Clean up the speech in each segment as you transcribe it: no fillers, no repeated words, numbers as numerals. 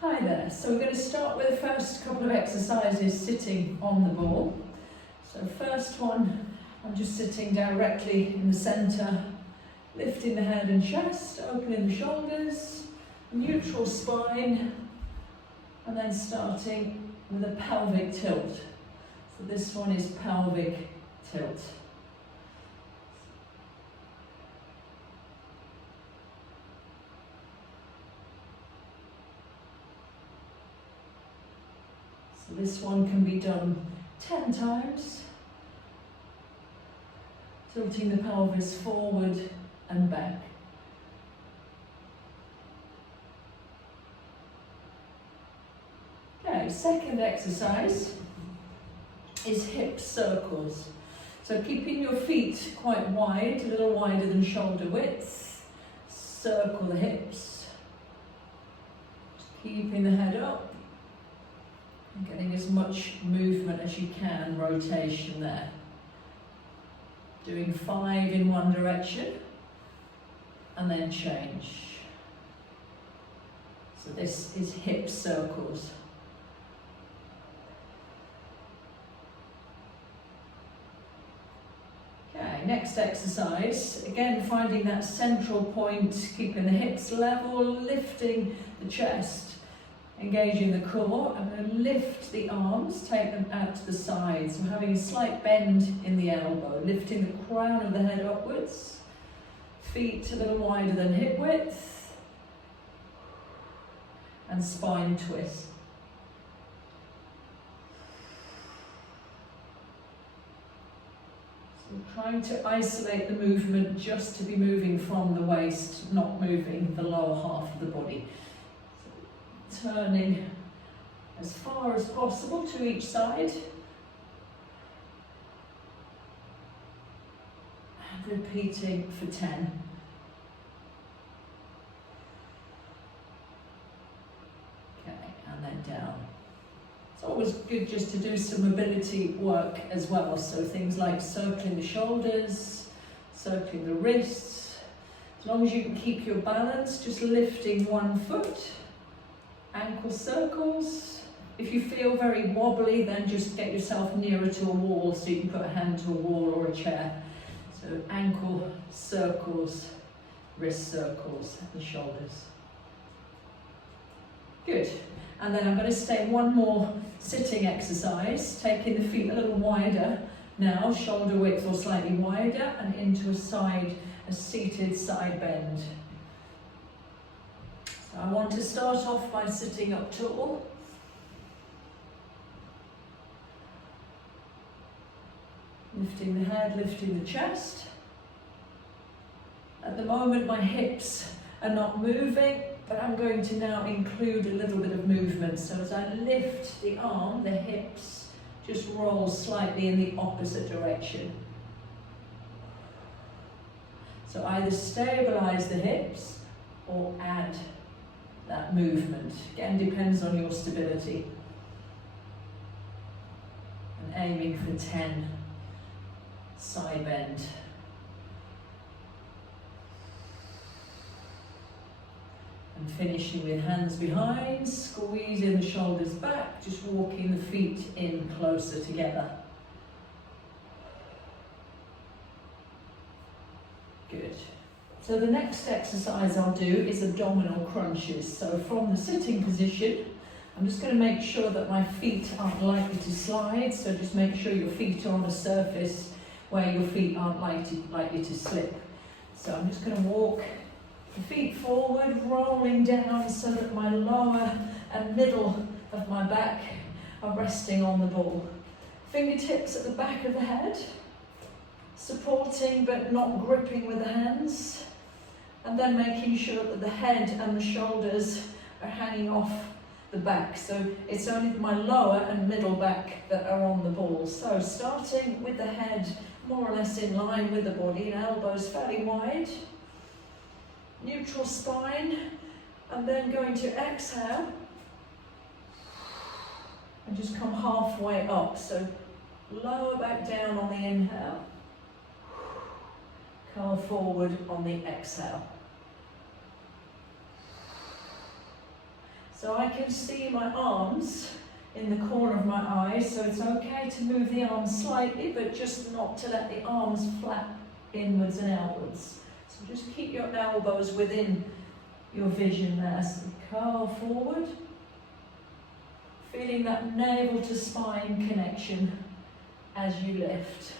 Hi there, so we're going to start with the first couple of exercises sitting on the ball. So first one, I'm just sitting directly in the centre, lifting the head and chest, opening the shoulders, neutral spine, and then starting with a pelvic tilt. So this one is pelvic tilt. So this one can be done 10 times, tilting the pelvis forward and back. Okay, second exercise is hip circles. So keeping your feet quite wide, a little wider than shoulder width, circle the hips, keeping the head up. And getting as much movement as you can, rotation there. Doing 5 in one direction and then change. So this is hip circles. Okay, next exercise, again finding that central point, keeping the hips level, lifting the chest. Engaging the core, I'm going to lift the arms, take them out to the sides. So having a slight bend in the elbow, lifting the crown of the head upwards, feet a little wider than hip width, and spine twist. So trying to isolate the movement just to be moving from the waist, not moving the lower half of the body. Turning as far as possible to each side and repeating for 10. Okay, and then down. It's always good just to do some mobility work as well, so things like circling the shoulders, circling the wrists. As long as you can keep your balance, just lifting one foot. Ankle circles. If you feel very wobbly, then just get yourself nearer to a wall so you can put a hand to a wall or a chair. So ankle circles, wrist circles, and the shoulders. Good. And then I'm going to stay one more sitting exercise, taking the feet a little wider now, shoulder width or slightly wider, and into a seated side bend. I want to start off by sitting up tall. Lifting the head, lifting the chest. At the moment my hips are not moving, but I'm going to now include a little bit of movement. So as I lift the arm, the hips just roll slightly in the opposite direction. So either stabilize the hips or add that movement. Again, depends on your stability. And aiming for 10 side bend. And finishing with hands behind, squeezing the shoulders back, just walking the feet in closer together. Good. So the next exercise I'll do is abdominal crunches. So from the sitting position, I'm just going to make sure that my feet aren't likely to slide. So just make sure your feet are on a surface where your feet aren't likely to slip. So I'm just going to walk the feet forward, rolling down so that my lower and middle of my back are resting on the ball. Fingertips at the back of the head, supporting but not gripping with the hands. And then making sure that the head and the shoulders are hanging off the back. So it's only my lower and middle back that are on the ball. So starting with the head more or less in line with the body and elbows fairly wide. Neutral spine. And then going to exhale. And just come halfway up. So lower back down on the inhale. Curl forward on the exhale. So I can see my arms in the corner of my eyes, so it's okay to move the arms slightly, but just not to let the arms flap inwards and outwards. So just keep your elbows within your vision there. So curl forward, feeling that navel to spine connection as you lift.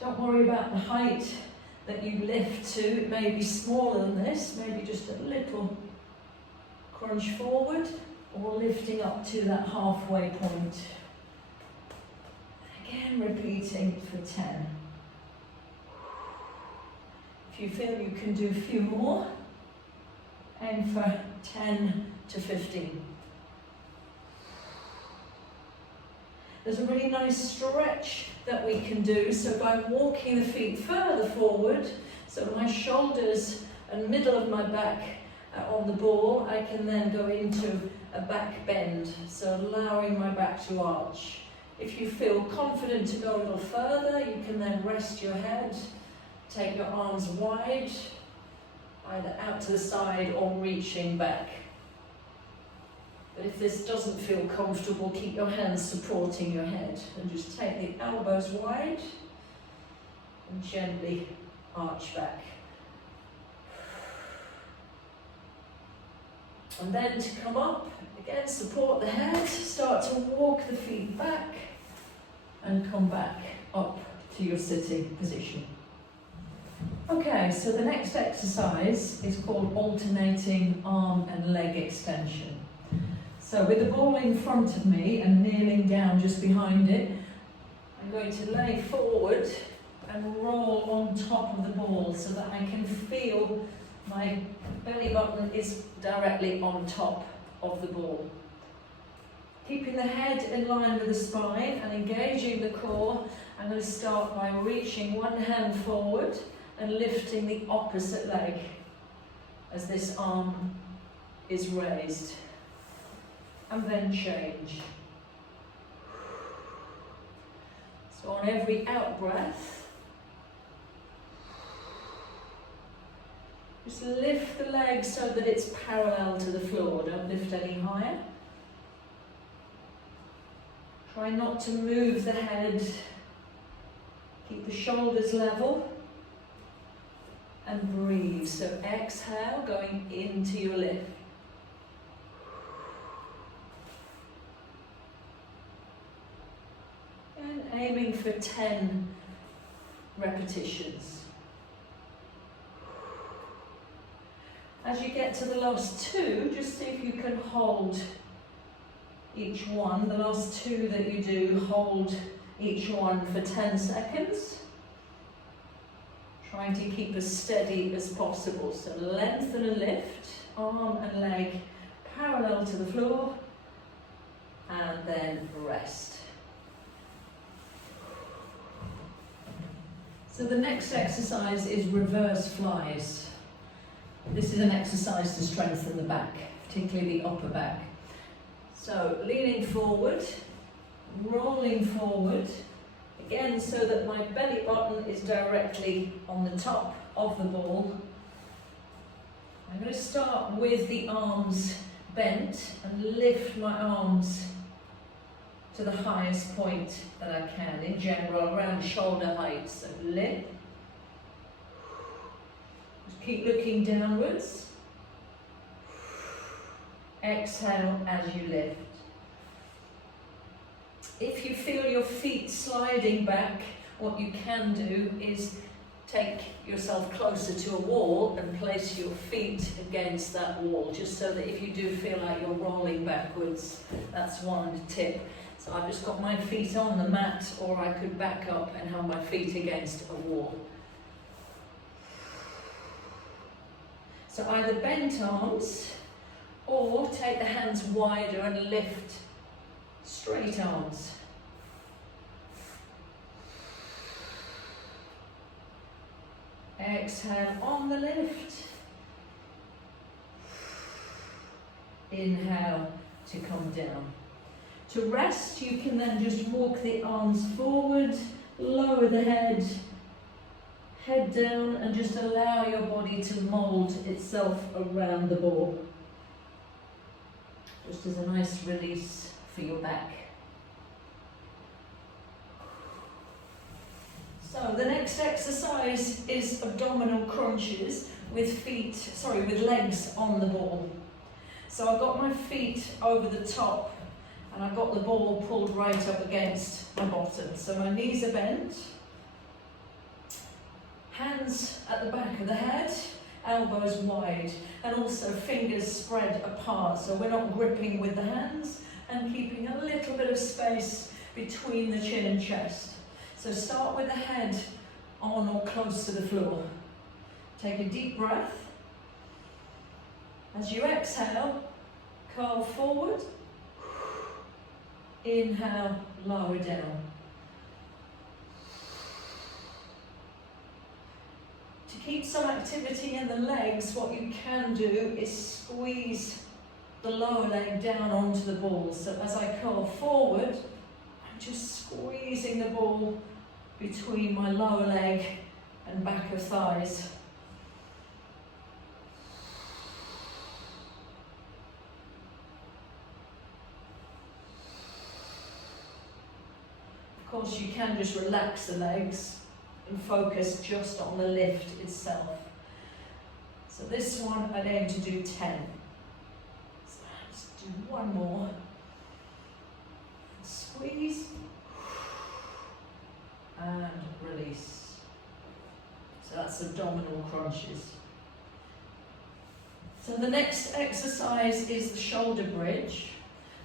Don't worry about the height that you lift to. It may be smaller than this, maybe just a little crunch forward, or lifting up to that halfway point. Again, repeating for 10. If you feel you can do a few more, aim for 10 to 15. There's a really nice stretch that we can do, so by walking the feet further forward, so my shoulders and middle of my back are on the ball, I can then go into a back bend, so allowing my back to arch. If you feel confident to go a little further, you can then rest your head, take your arms wide, either out to the side or reaching back. But if this doesn't feel comfortable, keep your hands supporting your head and just take the elbows wide and gently arch back. And then to come up, again support the head, start to walk the feet back and come back up to your sitting position. Okay, so the next exercise is called alternating arm and leg extension. So with the ball in front of me and kneeling down just behind it, I'm going to lay forward and roll on top of the ball so that I can feel my belly button is directly on top of the ball. Keeping the head in line with the spine and engaging the core, I'm going to start by reaching one hand forward and lifting the opposite leg as this arm is raised. And then change. So on every out breath, just lift the leg so that it's parallel to the floor. Don't lift any higher. Try not to move the head. Keep the shoulders level. And breathe. So exhale, going into your lift. And aiming for 10 repetitions. As you get to the last two, just see if you can hold each one. The last two that you do, hold each one for 10 seconds. Trying to keep as steady as possible. So lengthen and lift, arm and leg parallel to the floor, and then rest. So the next exercise is reverse flies. This is an exercise to strengthen the back, particularly the upper back. So leaning forward, rolling forward, again so that my belly button is directly on the top of the ball. I'm going to start with the arms bent and lift my arms to the highest point that I can, in general around shoulder height. So lift. Just keep looking downwards. Exhale as you lift. If you feel your feet sliding back, what you can do is take yourself closer to a wall and place your feet against that wall, just so that if you do feel like you're rolling backwards, that's one tip. So I've just got my feet on the mat, or I could back up and have my feet against a wall. So either bent arms, or take the hands wider and lift straight arms. Exhale on the lift. Inhale to come down. To rest, you can then just walk the arms forward, lower the head, head down, and just allow your body to mould itself around the ball. just as a nice release for your back. So the next exercise is abdominal crunches with legs on the ball. So I've got my feet over the top and I've got the ball pulled right up against my bottom. So my knees are bent, hands at the back of the head, elbows wide, and also fingers spread apart. So we're not gripping with the hands and keeping a little bit of space between the chin and chest. So start with the head on or close to the floor. Take a deep breath. As you exhale, curl forward. Inhale, lower down. To keep some activity in the legs, what you can do is squeeze the lower leg down onto the ball. So as I curl forward, I'm just squeezing the ball between my lower leg and back of thighs. Of course, you can just relax the legs and focus just on the lift itself. So this one I'd aim to do 10. So let's do one more. Squeeze and release. So that's abdominal crunches. So the next exercise is the shoulder bridge.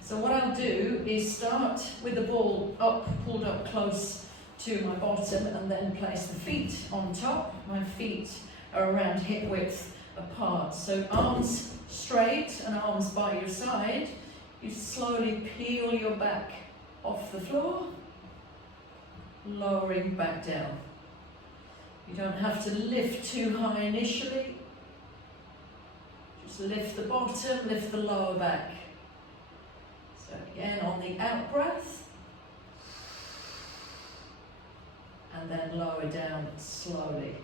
So what I'll do is start with the ball pulled up close to my bottom, and then place the feet on top. My feet are around hip width apart. So arms straight and arms by your side. You slowly peel your back off the floor, lowering back down. You don't have to lift too high initially. Just lift the bottom, lift the lower back. So again, on the out breath, and then lower down slowly.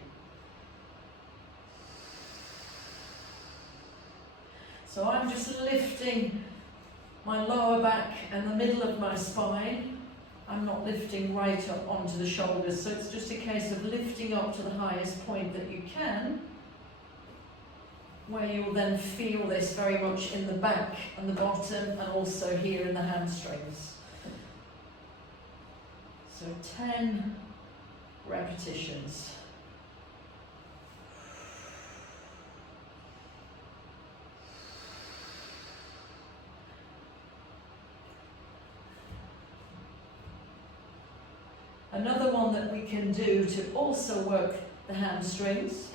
So I'm just lifting my lower back and the middle of my spine. I'm not lifting right up onto the shoulders, so it's just a case of lifting up to the highest point that you can, where you'll then feel this very much in the back and the bottom, and also here in the hamstrings. So 10 repetitions. Another one that we can do to also work the hamstrings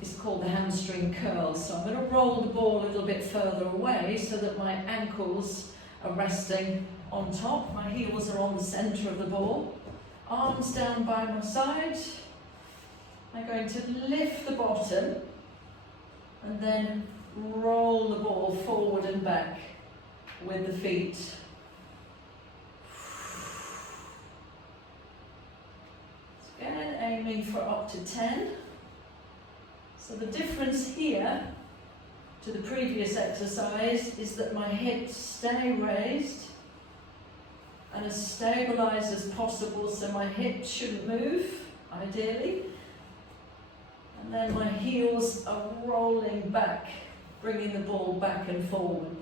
is called the hamstring curl. So I'm going to roll the ball a little bit further away so that my ankles are resting on top. My heels are on the centre of the ball. Arms down by my side. I'm going to lift the bottom and then roll the ball forward and back with the feet. Again, aiming for up to 10. So the difference here to the previous exercise is that my hips stay raised and as stabilised as possible, so my hips shouldn't move, ideally. And then my heels are rolling back, bringing the ball back and forward.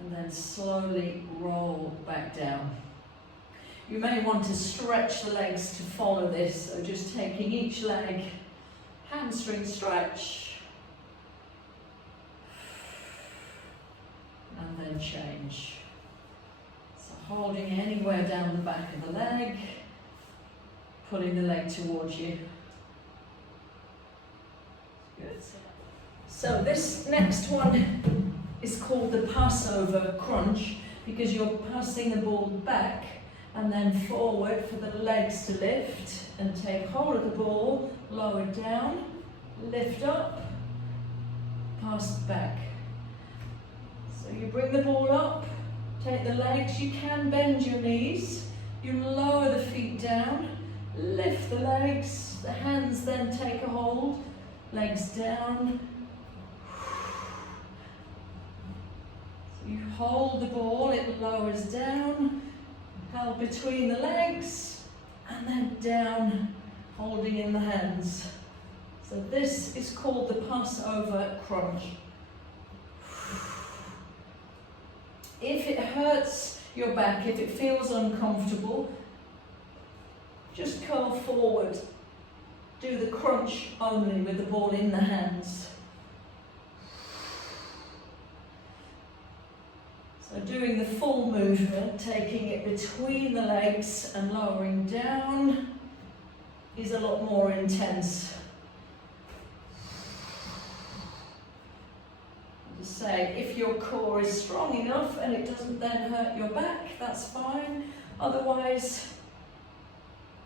And then slowly roll back down. You may want to stretch the legs to follow this, so just taking each leg, hamstring stretch, and then change. So holding anywhere down the back of the leg, pulling the leg towards you. Good. So this next one is called the Passover crunch, because you're passing the ball back and then forward for the legs to lift and take hold of the ball, lower down, lift up, pass back. So you bring the ball up, take the legs, you can bend your knees, you lower the feet down, lift the legs, the hands then take a hold, legs down, You hold the ball, it lowers down, held between the legs, and then down, holding in the hands. So this is called the Passover crunch. If it hurts your back, if it feels uncomfortable, just curl forward. Do the crunch only with the ball in the hands. So doing the full movement, taking it between the legs and lowering down, is a lot more intense. Just say, if your core is strong enough and it doesn't then hurt your back, that's fine. Otherwise,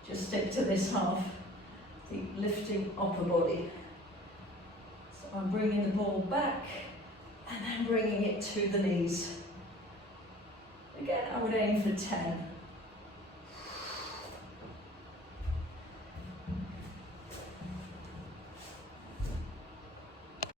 just stick to this half, the lifting upper body. So I'm bringing the ball back and then bringing it to the knees. Again, I would aim for 10.